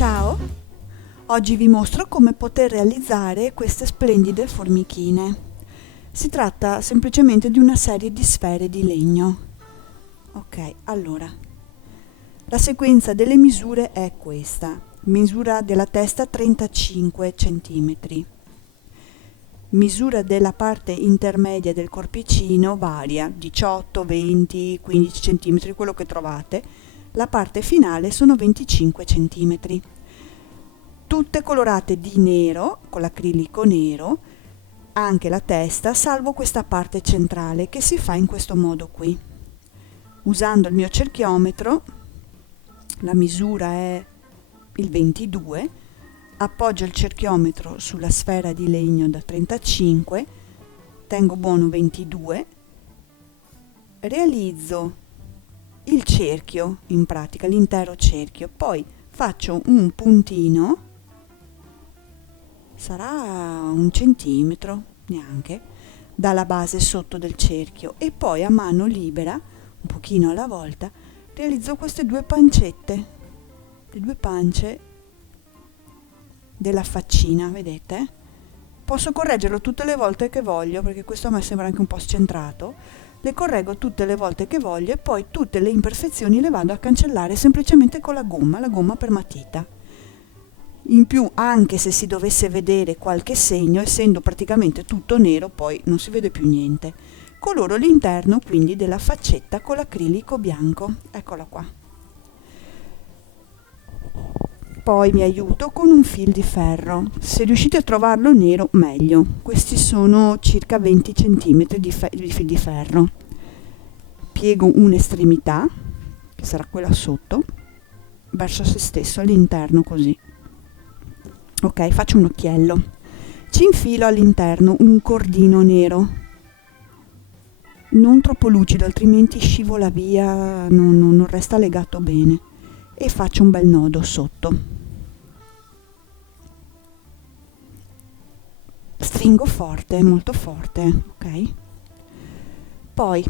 Ciao! Oggi vi mostro come poter realizzare queste splendide formichine. Si tratta semplicemente di una serie di sfere di legno. Ok, allora, la sequenza delle misure è questa. Misura della testa 35 cm. Misura della parte intermedia del corpicino varia, 18, 20, 15 cm, quello che trovate. La parte finale sono 25 cm. Tutte colorate di nero, con l'acrilico nero, anche la testa, salvo questa parte centrale che si fa in questo modo qui. Usando il mio cerchiometro, la misura è il 22, appoggio il cerchiometro sulla sfera di legno da 35, tengo buono 22, realizzo il cerchio, in pratica l'intero cerchio, poi faccio un puntino, sarà 1 centimetro neanche, dalla base sotto del cerchio, e poi a mano libera, un pochino alla volta, realizzo queste due pancette, le due pance della faccina, vedete? Posso correggerlo tutte le volte che voglio, perché questo a me sembra anche un po' scentrato. Le correggo tutte le volte che voglio e poi tutte le imperfezioni le vado a cancellare semplicemente con la gomma per matita. In più, anche se si dovesse vedere qualche segno, essendo praticamente tutto nero, poi non si vede più niente. Coloro l'interno quindi della faccetta con l'acrilico bianco, eccola qua. Poi mi aiuto con un fil di ferro, se riuscite a trovarlo nero meglio, questi sono circa 20 cm di fil di ferro. Piego un'estremità, che sarà quella sotto, verso se stesso all'interno così. Ok, faccio un occhiello. Ci infilo all'interno un cordino nero, non troppo lucido, altrimenti scivola via, non resta legato bene. E faccio un bel nodo sotto. Stringo forte, molto forte, ok? Poi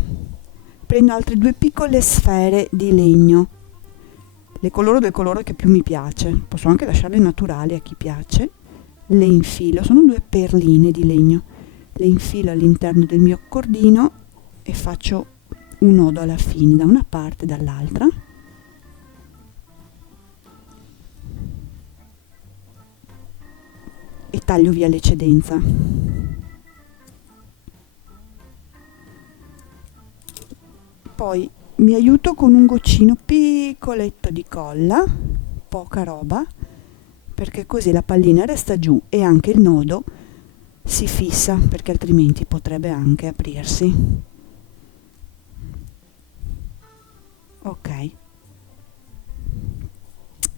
prendo altre due piccole sfere di legno, le coloro del colore che più mi piace, posso anche lasciarle naturali a chi piace, le infilo, sono due perline di legno, le infilo all'interno del mio cordino e faccio un nodo alla fine, da una parte e dall'altra. E taglio via l'eccedenza. Poi mi aiuto con un goccino piccoletto di colla, poca roba, perché così la pallina resta giù e anche il nodo si fissa, perché altrimenti potrebbe anche aprirsi. Ok.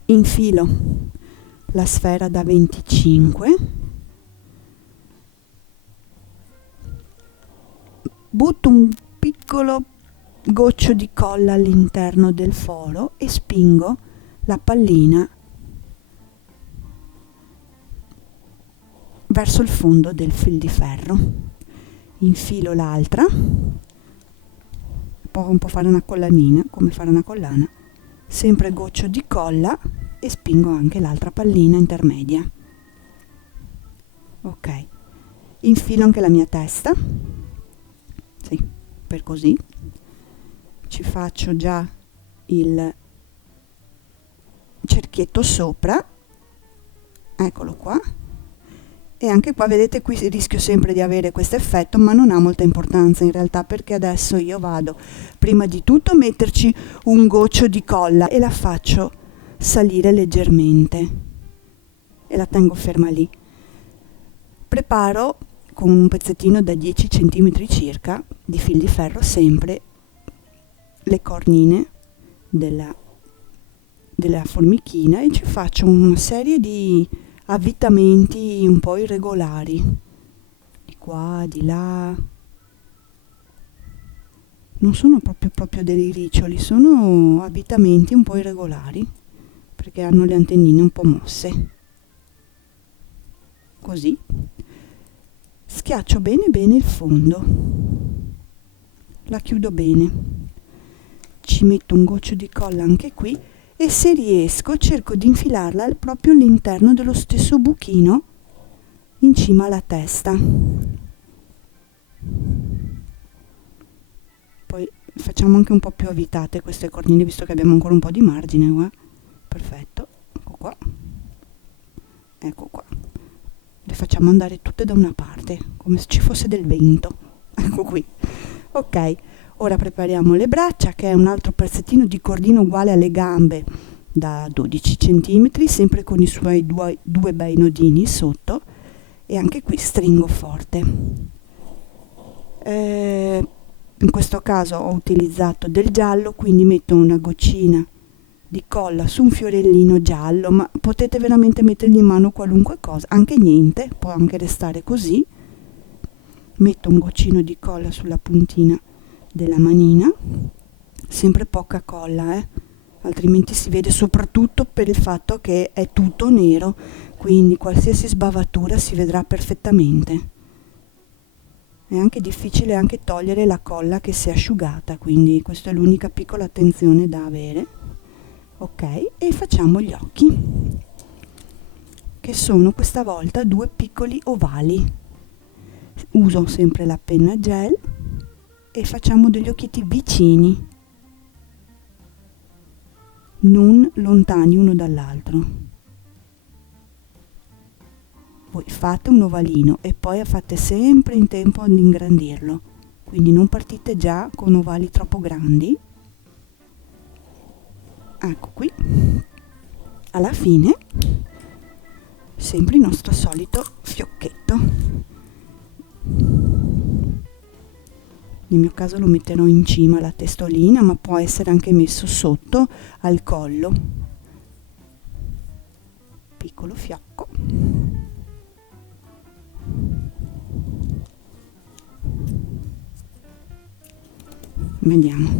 Infilo la sfera da 25, butto un piccolo goccio di colla all'interno del foro e spingo la pallina verso il fondo del fil di ferro. Infilo l'altra, può un po' fare una collanina, come fare una collana, sempre goccio di colla e spingo anche l'altra pallina intermedia. Ok, infilo anche la mia testa, sì, per così, ci faccio già il cerchietto sopra, eccolo qua, e anche qua vedete, qui rischio sempre di avere questo effetto, ma non ha molta importanza in realtà, perché adesso io vado prima di tutto a metterci un goccio di colla e la faccio salire leggermente e la tengo ferma lì. Preparo con un pezzettino da 10 cm circa di fil di ferro sempre le cornine della formichina e ci faccio una serie di avvitamenti un po' irregolari, di qua, di là. Non sono proprio dei riccioli, sono avvitamenti un po' irregolari, perché hanno le antennine un po' mosse. Così schiaccio bene il fondo, la chiudo bene, ci metto un goccio di colla anche qui e se riesco cerco di infilarla proprio all'interno dello stesso buchino in cima alla testa. Poi facciamo anche un po' più avvitate queste cornine visto che abbiamo ancora un po' di margine qua. Perfetto, ecco qua, ecco qua, le facciamo andare tutte da una parte come se ci fosse del vento, ecco qui. Ok, ora prepariamo le braccia, che è un altro pezzettino di cordino uguale alle gambe da 12 cm, sempre con i suoi due bei nodini sotto, e anche qui stringo forte. In questo caso ho utilizzato del giallo, quindi metto una goccina di colla su un fiorellino giallo, ma potete veramente mettergli in mano qualunque cosa, anche niente, può anche restare così. Metto un goccino di colla sulla puntina della manina, sempre poca colla, altrimenti si vede, soprattutto per il fatto che è tutto nero, quindi qualsiasi sbavatura si vedrà perfettamente. È anche difficile anche togliere la colla che si è asciugata, quindi questa è l'unica piccola attenzione da avere. Ok, e facciamo gli occhi, che sono questa volta due piccoli ovali. Uso sempre la penna gel e facciamo degli occhietti vicini, non lontani uno dall'altro. Voi fate un ovalino e poi fate sempre in tempo ad ingrandirlo, quindi non partite già con ovali troppo grandi. Ecco qui, alla fine sempre il nostro solito fiocchetto. Nel mio caso lo metterò in cima alla testolina, ma può essere anche messo sotto al collo. Piccolo fiocco. Vediamo.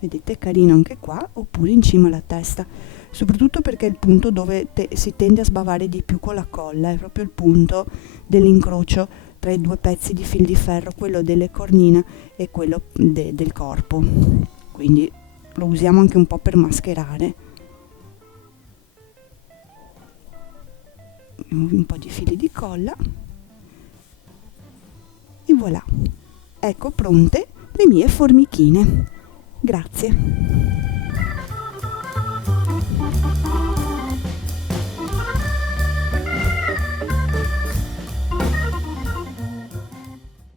Vedete, è carino anche qua, oppure in cima alla testa, soprattutto perché è il punto dove si tende a sbavare di più con la colla, è proprio il punto dell'incrocio tra i due pezzi di fil di ferro, quello delle cornine e quello del corpo, quindi lo usiamo anche un po' per mascherare. Un po' di fili di colla e voilà, ecco pronte le mie formichine. Grazie.